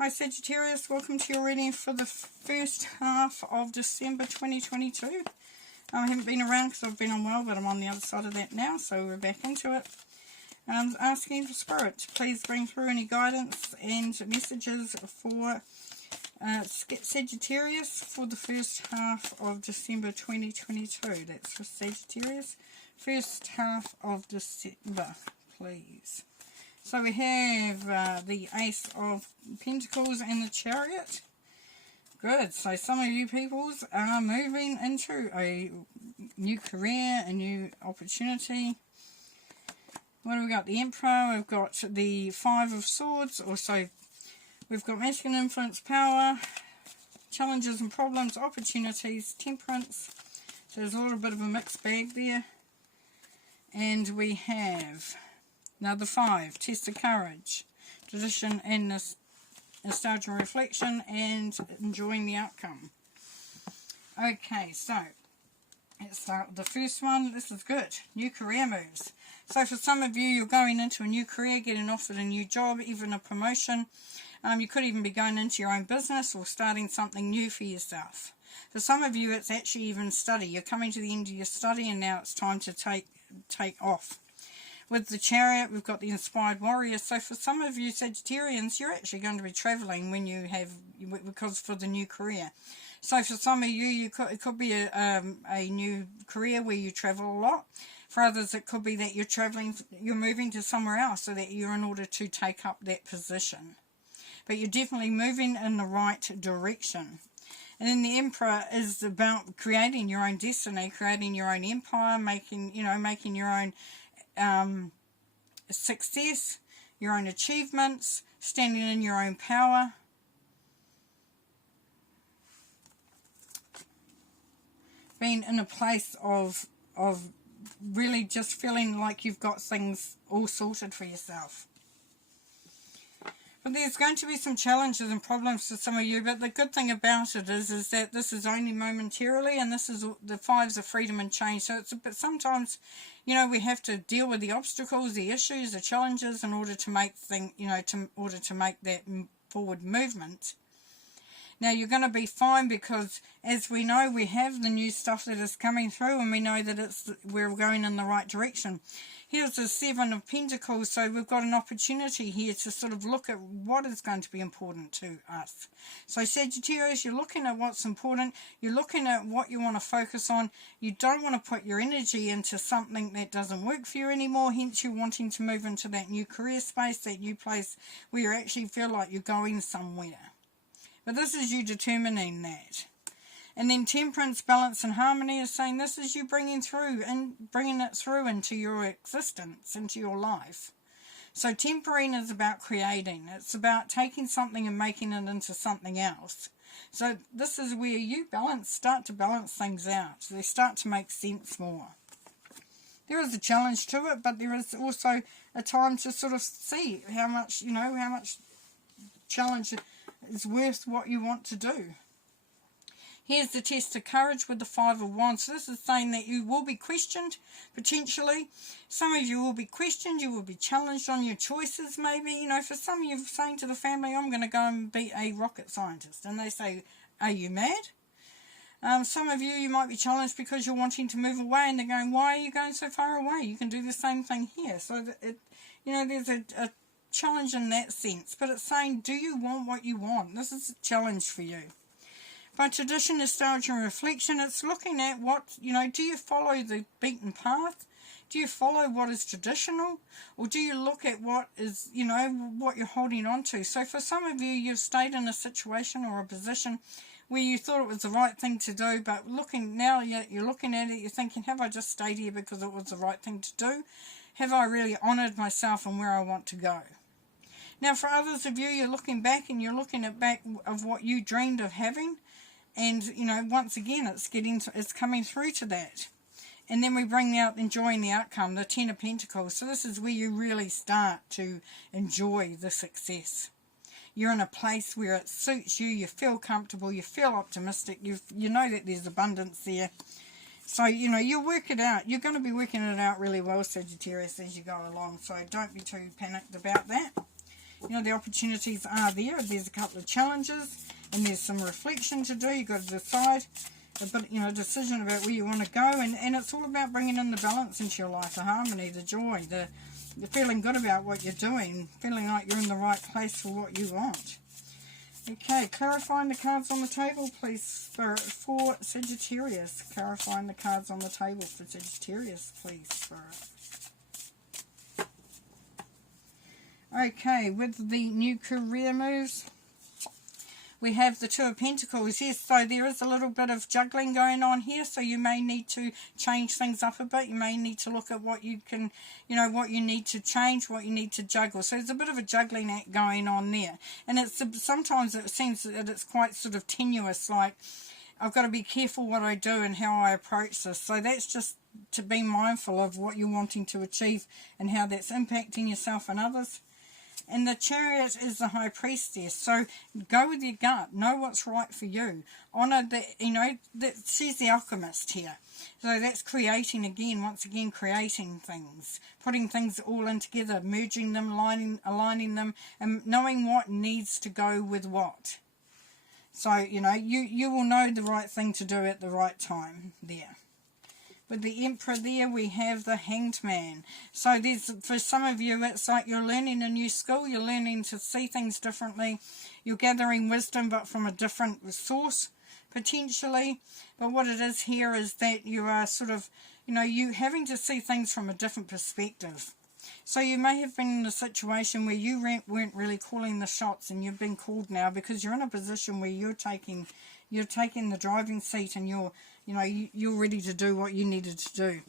Hi Sagittarius, welcome to your reading for the first half of December 2022. I haven't been around because I've been unwell, but I'm on the other side of that now, so we're back into it. Asking for Spirit to please bring through any guidance and messages for Sagittarius for the first half of December 2022. That's for Sagittarius, first half of December, please. So we have the Ace of Pentacles and the Chariot. Good. So some of you peoples are moving into a new career, a new opportunity. What have we got? The Emperor. We've got the Five of Swords. Also, we've got masculine influence, power, challenges and problems, opportunities, temperance. So there's a little bit of a mixed bag there. And we have another 5, test of courage, tradition and nostalgia and reflection, and enjoying the outcome. Okay, so let's start with the first one. This is good. New career moves. So for some of you, you're going into a new career, getting offered a new job, even a promotion. You could even be going into your own business or starting something new for yourself. For some of you, it's actually even study. You're coming to the end of your study and now it's time to take off. With the Chariot, we've got the Inspired Warrior. So for some of you Sagittarians, you're actually going to be travelling when you have, because for the new career. So for some of you, it could be a new career where you travel a lot. For others, it could be that you're travelling, you're moving to somewhere else so that you're in order to take up that position. But you're definitely moving in the right direction. And then the Emperor is about creating your own destiny, creating your own empire, making your own success, your own achievements, standing in your own power. Being in a place of really just feeling like you've got things all sorted for yourself. But there's going to be some challenges and problems for some of you, but the good thing about it is that this is only momentarily, and this is the 5s of freedom and change. So it's a bit, sometimes, we have to deal with the obstacles, the issues, the challenges in order to make to make that forward movement. Now you're going to be fine because, as we know, we have the new stuff that is coming through, and we know that we're going in the right direction. Here's the 7 of Pentacles, so we've got an opportunity here to sort of look at what is going to be important to us. So Sagittarius, you're looking at what's important, you're looking at what you want to focus on. You don't want to put your energy into something that doesn't work for you anymore, hence you're wanting to move into that new career space, that new place where you actually feel like you're going somewhere. But this is you determining that. And then temperance, balance and harmony is saying this is you bringing it through into your existence, into your life. So tempering is about creating. It's about taking something and making it into something else. So this is where you start to balance things out. So they start to make sense more. There is a challenge to it, but there is also a time to sort of see how much challenge is worth what you want to do. Here's the test of courage with the 5 of Wands. So this is saying that you will be questioned, potentially. Some of you will be questioned. You will be challenged on your choices, maybe. For some of you saying to the family, I'm going to go and be a rocket scientist. And they say, are you mad? Some of you might be challenged because you're wanting to move away. And they're going, why are you going so far away? You can do the same thing here. So, there's a challenge in that sense. But it's saying, do you want what you want? This is a challenge for you. By tradition, nostalgia and reflection, it's looking at what, do you follow the beaten path? Do you follow what is traditional? Or do you look at what is, what you're holding on to? So for some of you, you've stayed in a situation or a position where you thought it was the right thing to do, but you're looking at it, you're thinking, have I just stayed here because it was the right thing to do? Have I really honoured myself and where I want to go? Now for others of you, you're looking back and you're looking at back of what you dreamed of having. And, once again, it's coming through to that. And then we bring out enjoying the outcome, the 10 of Pentacles. So this is where you really start to enjoy the success. You're in a place where it suits you, you feel comfortable, you feel optimistic, you know that there's abundance there. So, you'll work it out. You're going to be working it out really well, Sagittarius, as you go along. So don't be too panicked about that. You know, the opportunities are there. There's a couple of challenges and there's some reflection to do. You've got to decide a bit, you know, decision about where you want to go, and it's all about bringing in the balance into your life, the harmony, the joy, the feeling good about what you're doing, feeling like you're in the right place for what you want. Okay, clarifying the cards on the table, please, Spirit, for Sagittarius. Clarifying the cards on the table for Sagittarius, please, Spirit. Okay, with the new career moves, we have the Two of Pentacles. Yes, so there is a little bit of juggling going on here, so you may need to change things up a bit. You may need to look at what you can, you know, what you need to change, what you need to juggle. So there's a bit of a juggling act going on there. And it's sometimes it seems that it's quite sort of tenuous, like I've got to be careful what I do and how I approach this. So that's just to be mindful of what you're wanting to achieve and how that's impacting yourself and others. And the Chariot is the High Priestess. So go with your gut. Know what's right for you. Honour that, you know, that she's the alchemist here. So that's creating again, once again, creating things. Putting things all in together, merging them, aligning them, and knowing what needs to go with what. So, you know, you will know the right thing to do at the right time there. With the Emperor there, we have the Hanged Man. So there's, for some of you, it's like you're learning a new skill. You're learning to see things differently. You're gathering wisdom, but from a different source, potentially. But what it is here is that you are sort of, you know, you having to see things from a different perspective. So you may have been in a situation where you weren't really calling the shots, and you've been called now because you're in a position where you're taking the driving seat, and you're ready to do what you needed to do.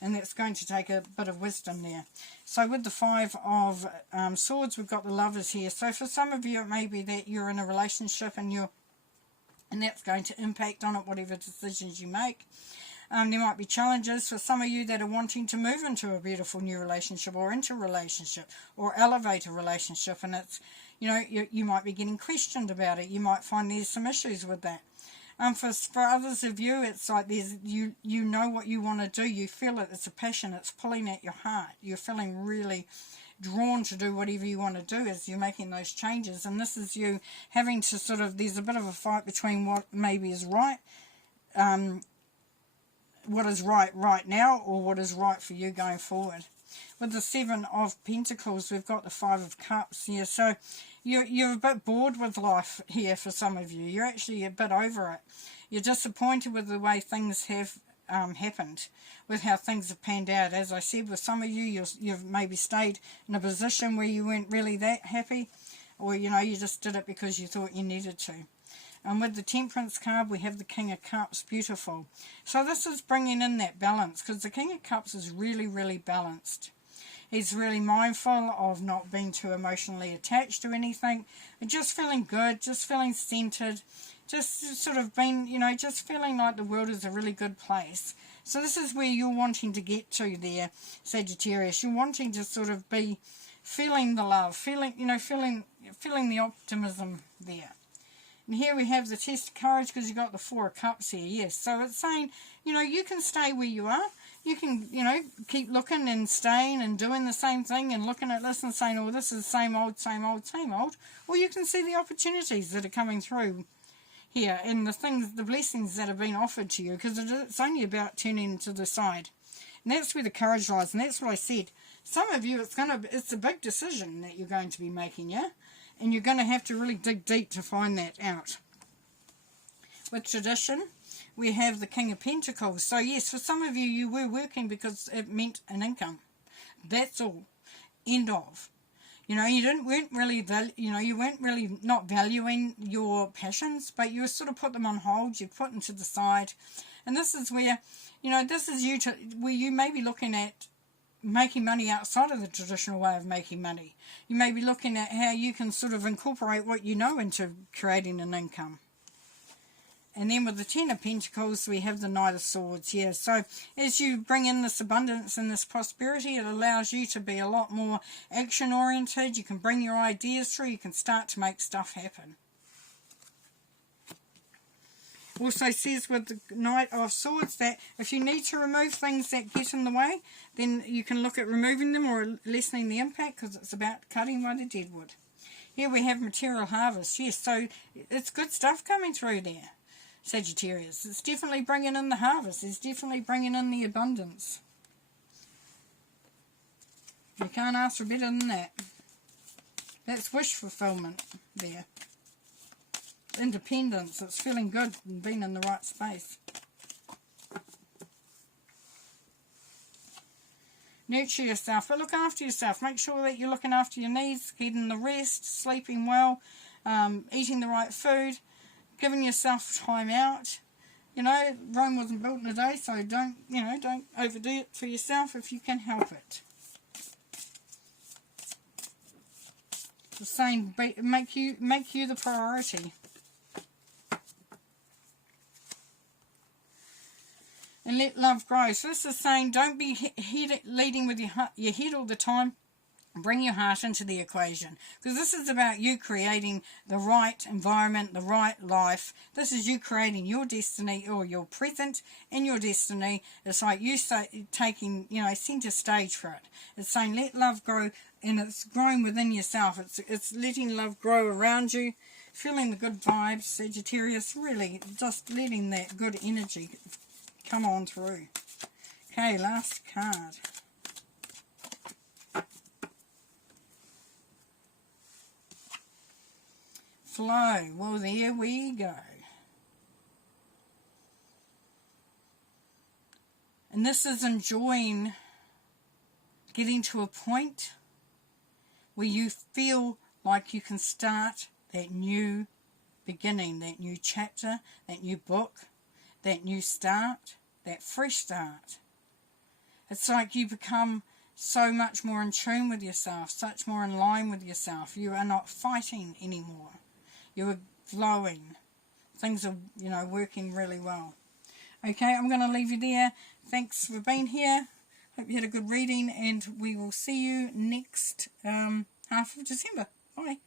And that's going to take a bit of wisdom there. So with the Five of Swords, we've got the Lovers here. So for some of you, it may be that you're in a relationship and that's going to impact on it, whatever decisions you make. There might be challenges for some of you that are wanting to move into a beautiful new relationship, or into a relationship, or elevate a relationship, and it's, you know, you might be getting questioned about it. You might find there's some issues with that. For others of you, it's like you know what you want to do. You feel it. It's a passion. It's pulling at your heart. You're feeling really drawn to do whatever you want to do as you're making those changes. And this is you having to sort of, there's a bit of a fight between what maybe is right, what is right now, or what is right for you going forward. With the Seven of Pentacles, we've got the Five of Cups here. So you're a bit bored with life here for some of you. You're actually a bit over it. You're disappointed with the way things have happened, with how things have panned out. As I said, with some of you, you've maybe stayed in a position where you weren't really that happy, or, you know, you just did it because you thought you needed to. And with the Temperance card, we have the King of Cups. Beautiful. So this is bringing in that balance, because the King of Cups is really, really balanced. He's really mindful of not being too emotionally attached to anything, and just feeling good, just feeling centered, just sort of being, you know, just feeling like the world is a really good place. So this is where you're wanting to get to there, Sagittarius. You're wanting to sort of be feeling the love, feeling the optimism there. And here we have the Test of Courage, because you've got the Four of Cups here, yes. So it's saying, you know, you can stay where you are. You can, you know, keep looking and staying and doing the same thing and looking at this and saying, oh, this is same old, same old, same old. Or you can see the opportunities that are coming through here and the things, the blessings that have been offered to you, because it's only about turning to the side. And that's where the courage lies. And that's what I said. Some of you, it's a big decision that you're going to be making, yeah? And you're going to have to really dig deep to find that out. With tradition, we have the King of Pentacles. So yes, for some of you, you were working because it meant an income. That's all. End of. You know, you weren't really not valuing your passions, but you sort of put them on hold. You put them to the side, and this is where, you know, this is where you may be looking at making money outside of the traditional way of making money. You may be looking at how you can sort of incorporate what you know into creating an income. And then with the Ten of Pentacles, we have the Knight of Swords here. So as you bring in this abundance and this prosperity, it allows you to be a lot more action-oriented. You can bring your ideas through. You can start to make stuff happen. Also says with the Knight of Swords that if you need to remove things that get in the way, then you can look at removing them or lessening the impact, because it's about cutting by the deadwood. Here we have material harvest. Yes, so it's good stuff coming through there, Sagittarius. It's definitely bringing in the harvest. It's definitely bringing in the abundance. You can't ask for better than that. That's wish fulfillment there. Independence. It's feeling good and being in the right space. Nurture yourself, but look after yourself. Make sure that you're looking after your needs, getting the rest, sleeping well, eating the right food, giving yourself time out. You know, Rome wasn't built in a day, so don't overdo it for yourself if you can help it. The same, make you the priority. And let love grow. So this is saying don't be leading with your head all the time. Bring your heart into the equation. Because this is about you creating the right environment, the right life. This is you creating your destiny, or your present and your destiny. It's like you taking, centre stage for it. It's saying let love grow, and it's growing within yourself. It's letting love grow around you. Feeling the good vibes, Sagittarius. Really just letting that good energy come on through. Okay, last card. Flow. Well, there we go. And this is enjoying getting to a point where you feel like you can start that new beginning, that new chapter, that new book, that new start, that fresh start. It's like you become so much more in tune with yourself, such more in line with yourself. You are not fighting anymore. You are flowing. Things are, working really well. Okay, I'm going to leave you there. Thanks for being here. Hope you had a good reading, and we will see you next half of December. Bye.